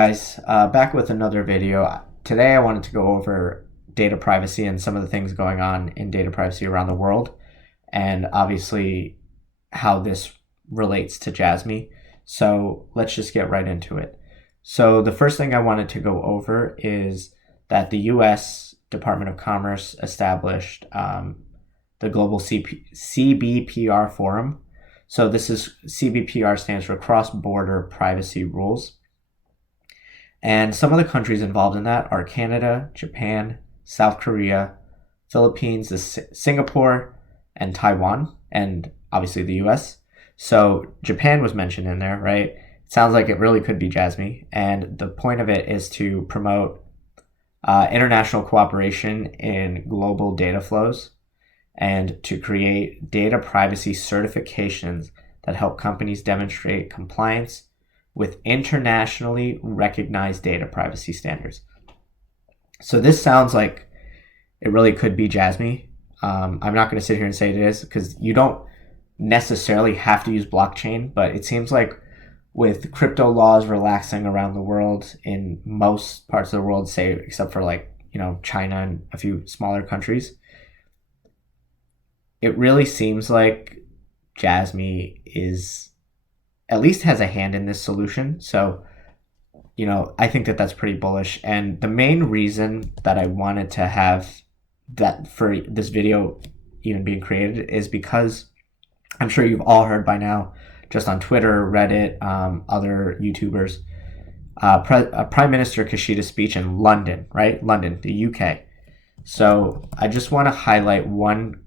Guys, back with another video. Today I wanted to go over data privacy and some of the things going on in data privacy around the world, and obviously how this relates to Jasmy. So let's just get right into it. So the first thing I wanted to go over is that the US Department of Commerce established the Global CBPR Forum. So this is CBPR stands for Cross-Border Privacy Rules. And some of the countries involved in that are Canada, Japan, South Korea, Philippines, Singapore, and Taiwan, and obviously the US. So Japan was mentioned in there, right? It sounds like it really could be Jasmy. And the point of it is to promote international cooperation in global data flows and to create data privacy certifications that help companies demonstrate compliance with internationally recognized data privacy standards. So this sounds like it really could be Jasmy. I'm not going to sit here and say it is because you don't necessarily have to use blockchain, but it seems like with crypto laws relaxing around the world in most parts of the world, say except for China and a few smaller countries, it really seems like Jasmy at least has a hand in this solution. So, I think that that's pretty bullish. And the main reason that I wanted to have that for this video even being created is because I'm sure you've all heard by now, just on Twitter, Reddit, other YouTubers, Prime Minister Kishida's speech in London, right? London, the UK. So I just want to highlight one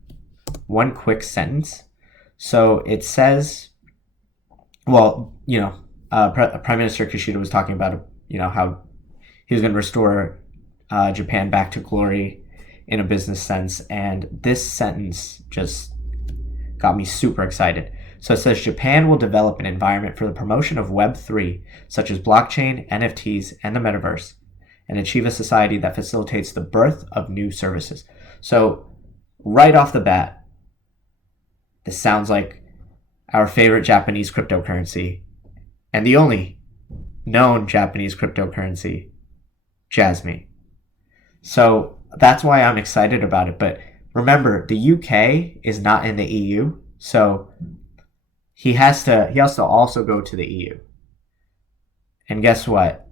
quick sentence. So it says, Prime Minister Kishida was talking about, how he was going to restore Japan back to glory in a business sense. And this sentence just got me super excited. So it says, Japan will develop an environment for the promotion of Web3, such as blockchain, NFTs, and the metaverse, and achieve a society that facilitates the birth of new services. So right off the bat, this sounds like our favorite Japanese cryptocurrency, and the only known Japanese cryptocurrency, Jasmy. So that's why I'm excited about it. But remember, the UK is not in the EU, so he has to also go to the EU. And guess what?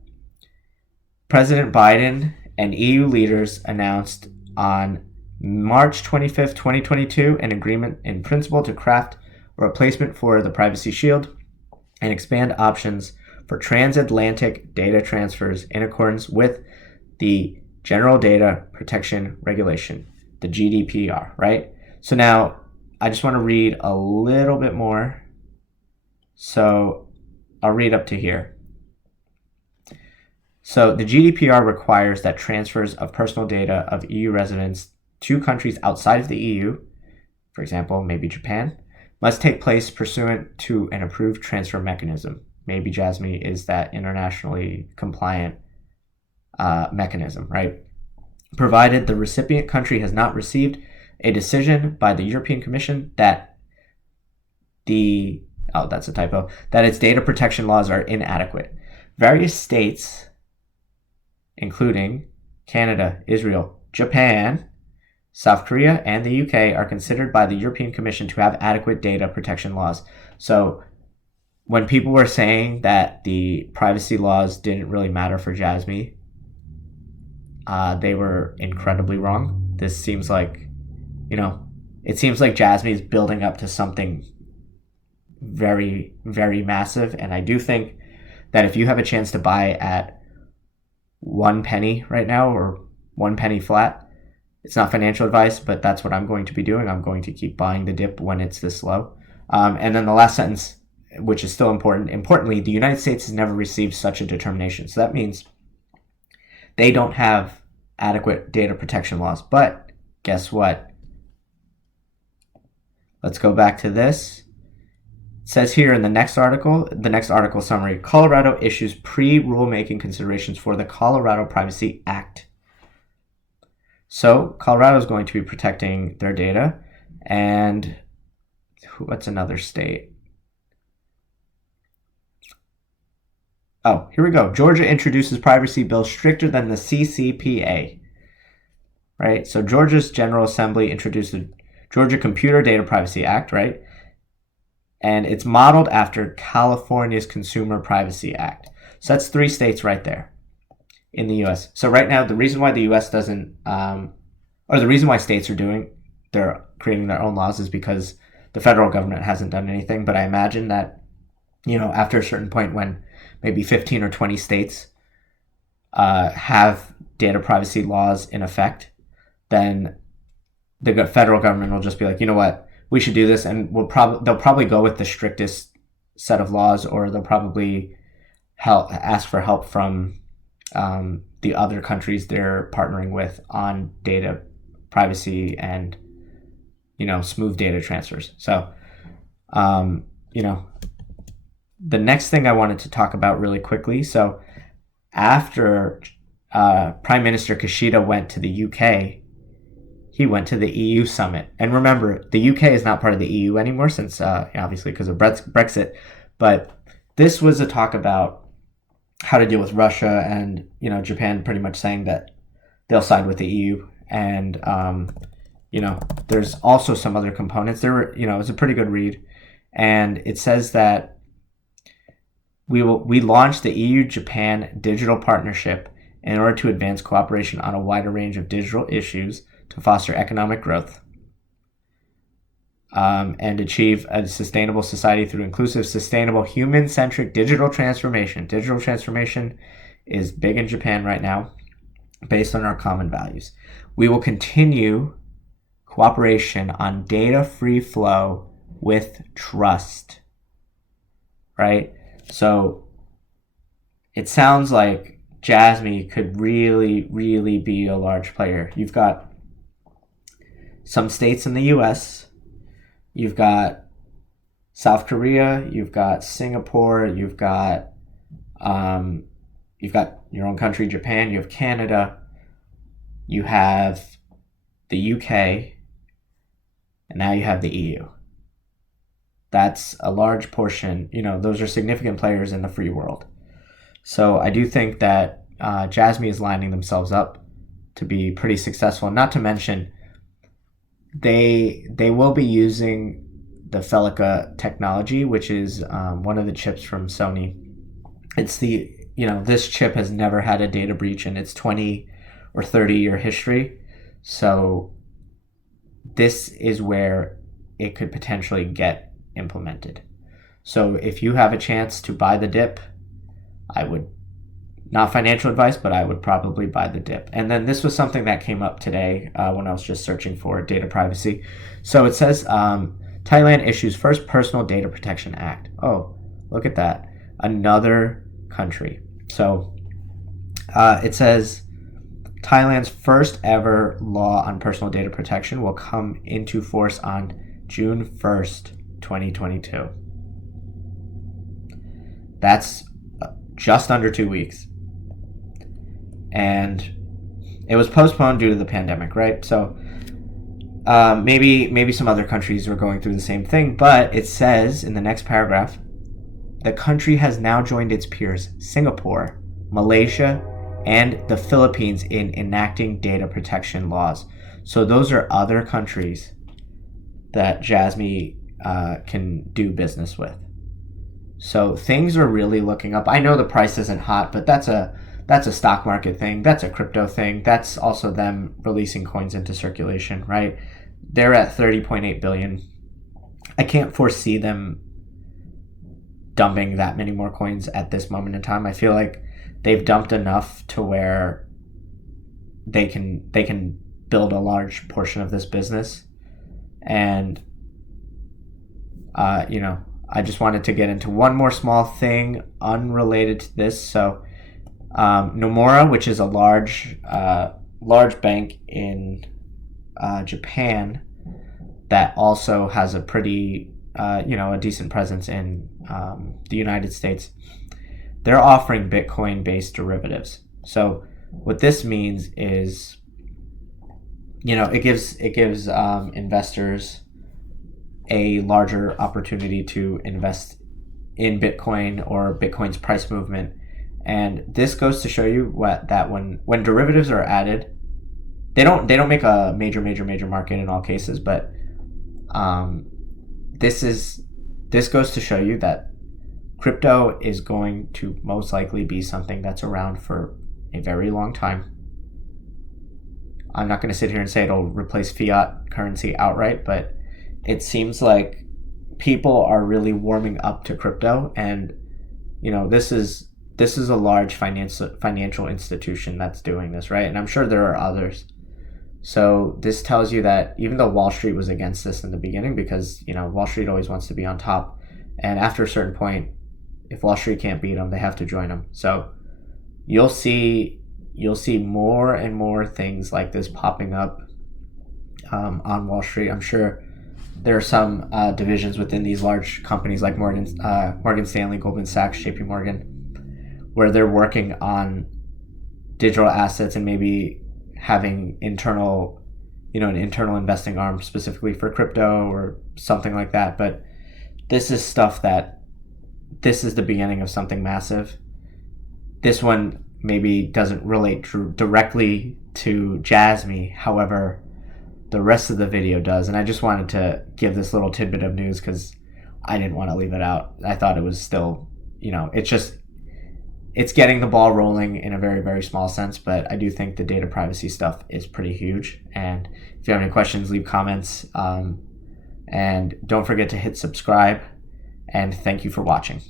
President Biden and EU leaders announced on March 25th, 2022, an agreement in principle to craft a replacement for the Privacy Shield and expand options for transatlantic data transfers in accordance with the General Data Protection Regulation, the GDPR, right? So now I just want to read a little bit more. So I'll read up to here. So the GDPR requires that transfers of personal data of EU residents to countries outside of the EU, for example, maybe Japan, must take place pursuant to an approved transfer mechanism. Maybe Jasmy is that internationally compliant mechanism, right? Provided the recipient country has not received a decision by the European Commission that that's a typo, that its data protection laws are inadequate. Various states, including Canada, Israel, Japan, South Korea, and the UK, are considered by the European Commission to have adequate data protection laws. So when people were saying that the privacy laws didn't really matter for Jasmy, they were incredibly wrong. This seems like, it seems like Jasmy is building up to something very, very massive. And I do think that if you have a chance to buy at 1 penny right now, or 1 penny flat, it's not financial advice, but that's what I'm going to be doing. I'm going to keep buying the dip when it's this low. And then the last sentence, which is still important. Importantly, the United States has never received such a determination. So that means they don't have adequate data protection laws. But guess what? Let's go back to this. It says here in the next article summary, Colorado issues pre-rulemaking considerations for the Colorado Privacy Act. So Colorado is going to be protecting their data. And what's another state? Oh, here we go. Georgia introduces privacy bill stricter than the CCPA. Right? So Georgia's General Assembly introduced the Georgia Computer Data Privacy Act, right? And it's modeled after California's Consumer Privacy Act. So that's 3 states right there in the U.S. So right now, the reason why the U.S. doesn't, or the reason why states they're creating their own laws is because the federal government hasn't done anything. But I imagine that, after a certain point when maybe 15 or 20 states have data privacy laws in effect, then the federal government will just be like, you know what, we should do this, and they'll probably go with the strictest set of laws, or they'll probably ask for help from the other countries they're partnering with on data privacy and smooth data transfers. So the next thing I wanted to talk about really quickly. So after Prime Minister Kishida went to the UK, he went to the EU summit. And remember, the UK is not part of the EU anymore since, obviously, because of Brexit. But this was a talk about how to deal with Russia and, Japan pretty much saying that they'll side with the EU. And, there's also some other components. It was a pretty good read. And it says that we launched the EU-Japan digital partnership in order to advance cooperation on a wider range of digital issues to foster economic growth and achieve a sustainable society through inclusive, sustainable, human-centric digital transformation. Digital transformation is big in Japan right now based on our common values. We will continue cooperation on data-free flow with trust, right? So it sounds like Jasmy could really, really be a large player. You've got some states in the U.S., you've got South Korea, you've got Singapore, you've got your own country, Japan, you have Canada, you have the UK, and now you have the EU. That's a large portion. Those are significant players in the free world. So I do think that Jasmy is lining themselves up to be pretty successful. Not to mention, they will be using the Felica technology, which is one of the chips from Sony. It's this chip has never had a data breach in its 20 or 30-year history. So this is where it could potentially get implemented. So if you have a chance to buy the dip, I would, not financial advice, but I would probably buy the dip. And then this was something that came up today when I was just searching for data privacy. So it says Thailand issues first personal data protection act. Oh, look at that. Another country. So it says Thailand's first ever law on personal data protection will come into force on June 1st, 2022. That's just under 2 weeks. And it was postponed due to the pandemic, right? So maybe some other countries are going through the same thing, but it says in the next paragraph, the country has now joined its peers, Singapore, Malaysia, and the Philippines in enacting data protection laws. So those are other countries that Jasmy can do business with. So things are really looking up. I know the price isn't hot, but that's a stock market thing. That's a crypto thing. That's also them releasing coins into circulation, right? They're at 30.8 billion. I can't foresee them dumping that many more coins at this moment in time. I feel like they've dumped enough to where they can build a large portion of this business. And I just wanted to get into one more small thing unrelated to this. So Nomura, which is a large bank in Japan that also has a pretty a decent presence in the United States, they're offering Bitcoin-based derivatives. So what this means is, it gives investors a larger opportunity to invest in Bitcoin or Bitcoin's price movement And this goes to show you that when derivatives are added, they don't make a major market in all cases, but um, this goes to show you that crypto is going to most likely be something that's around for a very long time. I'm not going to sit here and say it'll replace fiat currency outright, but it seems like people are really warming up to crypto, and this is a large financial institution that's doing this, right? And I'm sure there are others. So this tells you that even though Wall Street was against this in the beginning, because Wall Street always wants to be on top, and after a certain point, if Wall Street can't beat them, they have to join them. So you'll see more and more things like this popping up on Wall Street. I'm sure there are some divisions within these large companies like Morgan Stanley, Goldman Sachs, JP Morgan, where they're working on digital assets and maybe having an internal investing arm specifically for crypto or something like that. But this is the beginning of something massive. This one maybe doesn't relate directly to Jasmy. However, the rest of the video does. And I just wanted to give this little tidbit of news because I didn't want to leave it out. I thought it was still, it's getting the ball rolling in a very, very small sense, but I do think the data privacy stuff is pretty huge. And if you have any questions, leave comments. And don't forget to hit subscribe. And thank you for watching.